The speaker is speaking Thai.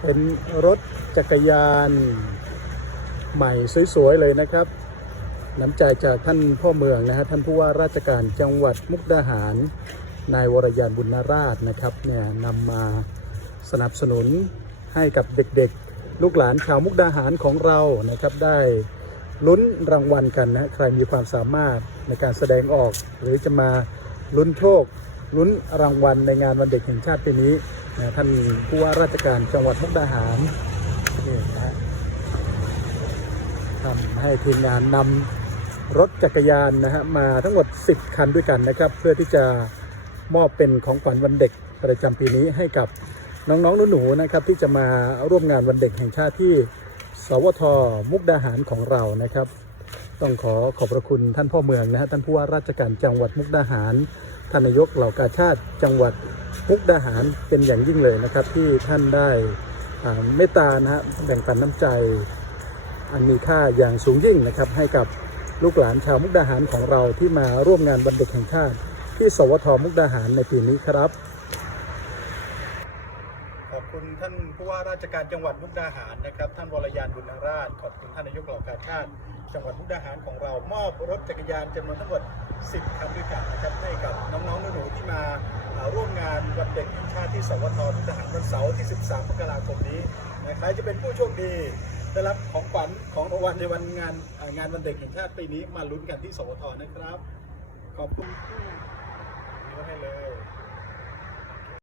เป็นรถจักรยานใหม่สวยๆเลยนะครับ น้ำใจจากท่านพ่อเมืองนะฮะท่านผู้ว่าราชการจังหวัดมุกดาหาร นายวรยานบุญนาราชนะครับเนี่ยนำมาสนับสนุนให้กับเด็กๆ ลูกหลานชาวมุกดาหารของเรานะครับได้ลุ้นรางวัลกันนะใครมีความสามารถในการแสดงออก หรือจะมาลุ้นโชคลุ้นรางวัลในงานวันเด็กแห่งชาติปีนี้ นะท่านผู้ว่าราชการจังหวัดมุกดาหารนี่นะทำให้ทีมงานนำรถจักรยานนะฮะมาทั้งหมด 10 คันด้วยกันนะครับ เพื่อที่จะมอบเป็นของขวัญวันเด็กประจำปีนี้ให้กับน้องๆหนูๆนะครับที่จะมาร่วมงานวันเด็กแห่งชาติที่สวทมุกดาหารของเรานะครับ ต้องขอขอบพระคุณท่านพ่อเมืองนะฮะท่านผู้ว่าราชการจังหวัดมุกดาหารท่านนายกเหล่ากาชาติจังหวัด มุกดาหารเป็นอย่างยิ่งเลยนะครับ ที่ท่านได้เมตตานะฮะแบ่งปันน้ำใจ อันมีค่าอย่างสูงยิ่งนะครับ ให้กับลูกหลานชาวมุกดาหารของเราที่มาร่วมงานวันเด็กแห่งชาติที่สวทมุกดาหารในปีนี้ครับขอบคุณท่านผู้ว่าราชการจังหวัดมุกดาหารนะครับ ท่านวรยานบุญนาราชขอบคุณท่านนายกเหล่ากาชาติ จังหวัดมุกดาหารของเรามอบรถจักรยานจำนวนทั้งหมด 10คันด้วยกันนะครับให้กับน้องๆหนูๆที่มา เด็กแห่งชาติที่สวทมุกดาหารวันเสาร์ที่ 13มกราคมนี้นะใครจะเป็นผู้โชคดีได้รับของขวัญของรางวัลในวันงานอ่างานวันเด็กแห่งชาติปีนี้มาลุ้นกันที่สวทนะครับ ขอบคุณยกให้เลย